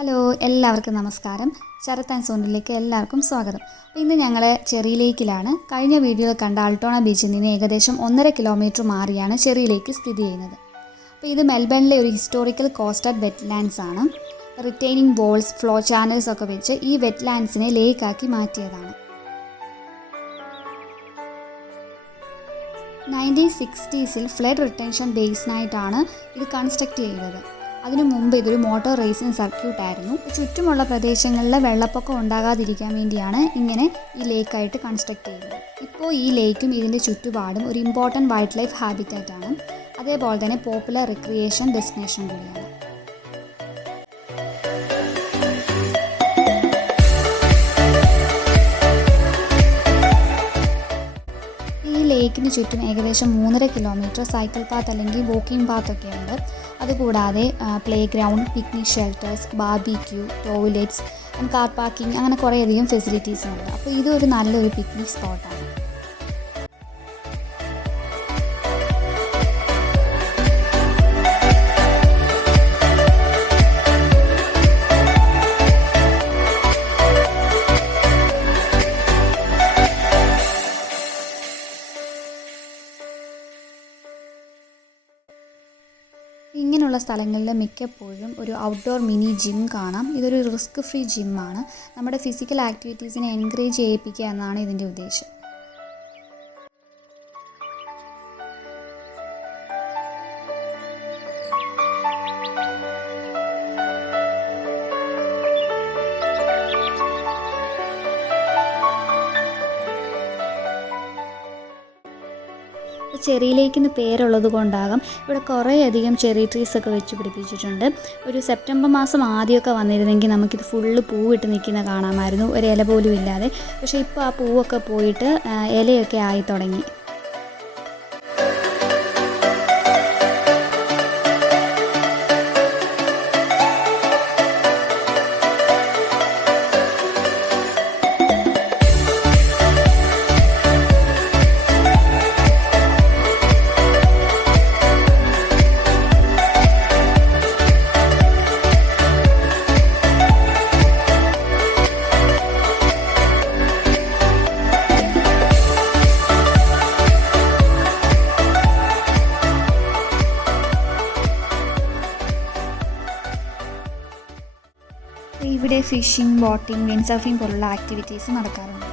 Hello, എല്ലാവർക്കും നമസ്കാരം. Sarath and സോണിലേക്ക് എല്ലാവർക്കും സ്വാഗതം. അപ്പോൾ ഇന്ന് ഞങ്ങൾ ചെറി ലേക്കിലാണ്. കഴിഞ്ഞ വീഡിയോയിൽ കണ്ട അൾട്ടോണ ബീച്ചിൽ നിന്ന് ഏകദേശം 1.5 കിലോമീറ്റർ മാറിയാണ് ചെറി ലേക്ക് സ്ഥിതി ചെയ്യുന്നത്. അപ്പോൾ ഇത് മെൽബണിലെ ഒരു ഹിസ്റ്റോറിക്കൽ കോസ്റ്റഡ് വെറ്റ്ലാൻഡ്സ് ആണ്. റിറ്റെയിനിങ് വോൾസ്, ഫ്ലോ ചാനൽസ് ഒക്കെ വെച്ച് ഈ വെറ്റ്ലാൻഡ്സിനെ ലേക്കാക്കി മാറ്റിയതാണ്. 1960s ഫ്ലഡ് റിട്ടൻഷൻ ബേസിനായിട്ടാണ് ഇത് കൺസ്ട്രക്റ്റ് ചെയ്തത്. അതിനു മുമ്പ് ഇതൊരു മോട്ടോർ റേസിംഗ് സർക്യൂട്ട് ആയിരുന്നു. ചുറ്റുമുള്ള പ്രദേശങ്ങളിൽ വെള്ളപ്പൊക്കം ഉണ്ടാകാതിരിക്കാൻ വേണ്ടിയാണ് ഇങ്ങനെ ഈ ലേക്കായിട്ട് കൺസ്ട്രക്റ്റ് ചെയ്തത്. ഇപ്പോൾ ഈ ലേക്കും ഇതിൻ്റെ ചുറ്റുപാടും ഒരു ഇമ്പോർട്ടൻറ്റ് വൈൽഡ് ലൈഫ് ഹാബിറ്റാറ്റ് ആണ്. അതേപോലെ തന്നെ പോപ്പുലർ റിക്രിയേഷൻ ഡെസ്റ്റിനേഷൻ കൂടിയാണ്. ലേക്കിന് ചുറ്റും ഏകദേശം 3.5 കിലോമീറ്റർ സൈക്കിൾ പാത്ത് അല്ലെങ്കിൽ വോക്കിംഗ് പാത്ത് ഒക്കെ ഉണ്ട്. അതുകൂടാതെ play ground, picnic shelters, barbecue, toilets and car parking അങ്ങനെ കുറേയധികം ഫെസിലിറ്റീസും ഉണ്ട്. അപ്പോൾ ഇതൊരു നല്ലൊരു പിക്നിക് സ്പോട്ടാണ്. ഇങ്ങനെയുള്ള സ്ഥലങ്ങളിൽ മിക്കപ്പോഴും ഒരു ഔട്ട്ഡോർ മിനി ജിം കാണാം. ഇതൊരു റിസ്ക് ഫ്രീ ജിമ്മാണ്. നമ്മുടെ ഫിസിക്കൽ ആക്ടിവിറ്റീസിനെ എൻകറേജ് ചെയ്യിപ്പിക്കുക എന്നാണ് ഇതിൻ്റെ ഉദ്ദേശം. ചെറി ലേക്കിന് പേരുള്ളത് കൊണ്ടാകാം ഇവിടെ കുറേയധികം ചെറി ട്രീസ് ഒക്കെ വെച്ച് പിടിപ്പിച്ചിട്ടുണ്ട്. ഒരു സെപ്റ്റംബർ മാസം ആദ്യമൊക്കെ വന്നിരുന്നെങ്കിൽ നമുക്കിത് ഫുള്ള് പൂവിട്ട് നിൽക്കുന്ന കാണാമായിരുന്നു, ഒരു ഇല പോലും ഇല്ലാതെ. പക്ഷേ ഇപ്പോൾ ആ പൂവൊക്കെ പോയിട്ട് ഇലയൊക്കെ ആയി തുടങ്ങി. ഇവിടെ ഫിഷിംഗ്, ബോട്ടിംഗ്, വിൻഡ് സർഫിംഗ് പോലുള്ള ആക്ടിവിറ്റീസ് നടക്കാറുണ്ട്.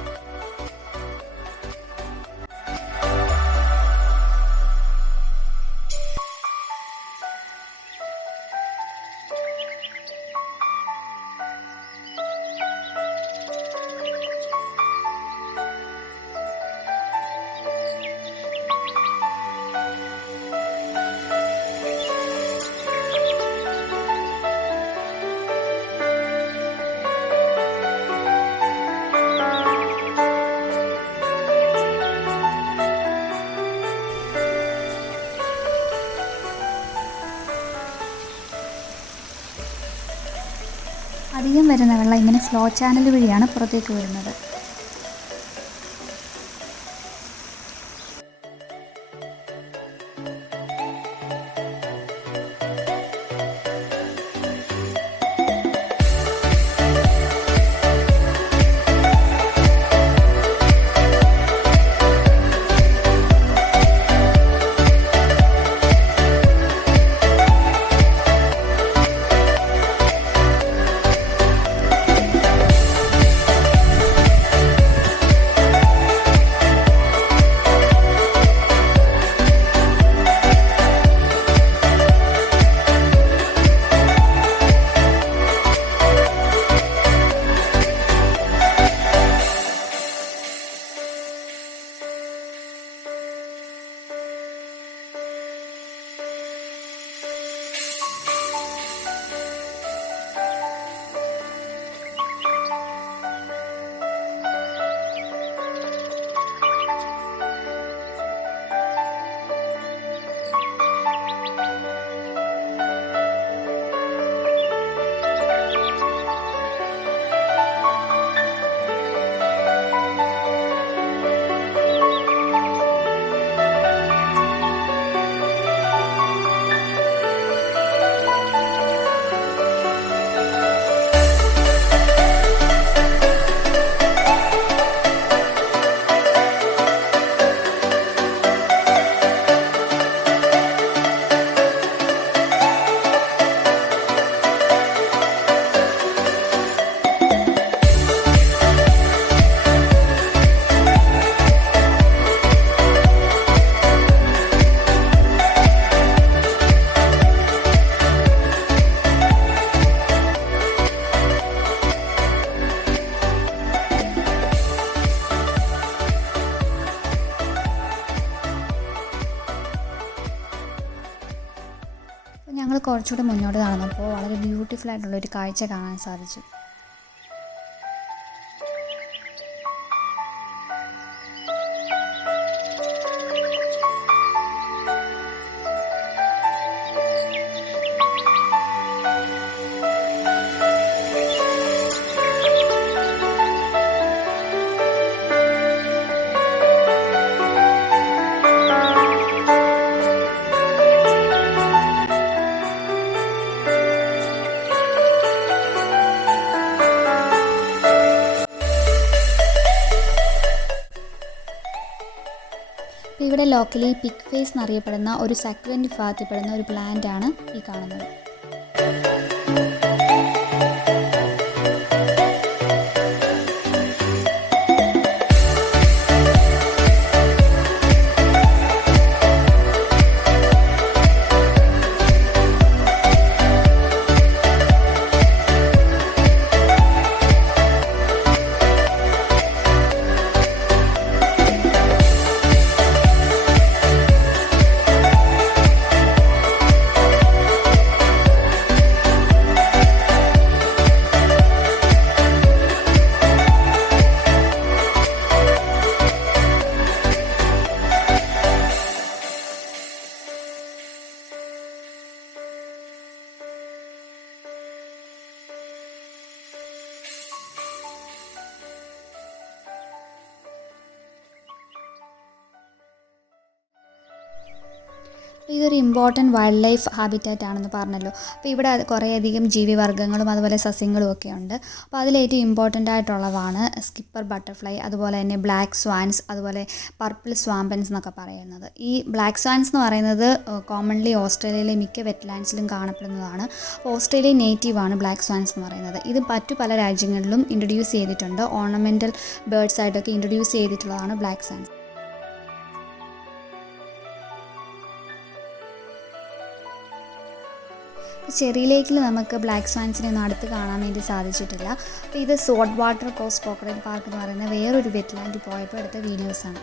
അധികം വരുന്ന വെള്ളം ഇങ്ങനെ ഫ്ലോ ചാനൽ വഴിയാണ് പുറത്തേക്ക് വരുന്നത്. ഞങ്ങൾ കുറച്ചുകൂടെ മുന്നോട്ട് നടന്നപ്പോൾ വളരെ ബ്യൂട്ടിഫുൾ ആയിട്ടുള്ളൊരു കാഴ്ച കാണാൻ സാധിച്ചു. ഇവിടെ ലോക്കലി പിഗ് ഫേസ് എന്നറിയപ്പെടുന്ന ഒരു സക്യുലന്റ് വിഭാഗത്തിൽപ്പെടുന്ന ഒരു പ്ലാന്റ് ആണ് ഈ കാണുന്നത്. ഇതൊരു ഇമ്പോർട്ടൻറ്റ് വൈൽഡ് ലൈഫ് ഹാബിറ്റാറ്റ് ആണെന്ന് പറഞ്ഞല്ലോ. അപ്പോൾ ഇവിടെ കുറേയധികം ജീവിവർഗ്ഗങ്ങളും അതുപോലെ സസ്യങ്ങളും ഒക്കെ ഉണ്ട്. അപ്പോൾ അതിലേറ്റവും ഇമ്പോർട്ടൻ്റ് ആയിട്ടുള്ളതാണ് സ്കിപ്പർ ബട്ടർഫ്ലൈ, അതുപോലെ തന്നെ ബ്ലാക്ക് സ്വാൻസ്, അതുപോലെ പർപ്പിൾ സ്വാമ്പൻസ് എന്നൊക്കെ പറയുന്നത്. ഈ ബ്ലാക്ക് സ്വാൻസ് എന്ന് പറയുന്നത് കോമൺലി ഓസ്ട്രേലിയയിലെ മിക്ക വെറ്റ്ലാൻഡ്സിലും കാണപ്പെടുന്നതാണ്. ഓസ്ട്രേലിയൻ നേറ്റീവാണ് ബ്ലാക്ക് സ്വാൻസ് എന്ന് പറയുന്നത്. ഇത് മറ്റു പല രാജ്യങ്ങളിലും ഇൻട്രൊഡ്യൂസ് ചെയ്തിട്ടുണ്ട്. ഓർണമെൻ്റൽ ബേർഡ്സ് ആയിട്ടൊക്കെ ഇൻട്രൊഡ്യൂസ് ചെയ്തിട്ടുള്ളതാണ് ബ്ലാക്ക് സ്വാൻസ്. ചെറി ലേക്കിൽ നമുക്ക് ബ്ലാക്ക് സ്വാൻസിനെ ഒന്നും അടുത്ത് കാണാൻ വേണ്ടി സാധിച്ചിട്ടില്ല. അപ്പോൾ ഇത് salt water cost crocodile park എന്ന് പറയുന്ന വേറൊരു വെറ്റ്ലാൻഡിൽ പോയപ്പോൾ എടുത്ത വീഡിയോസാണ്.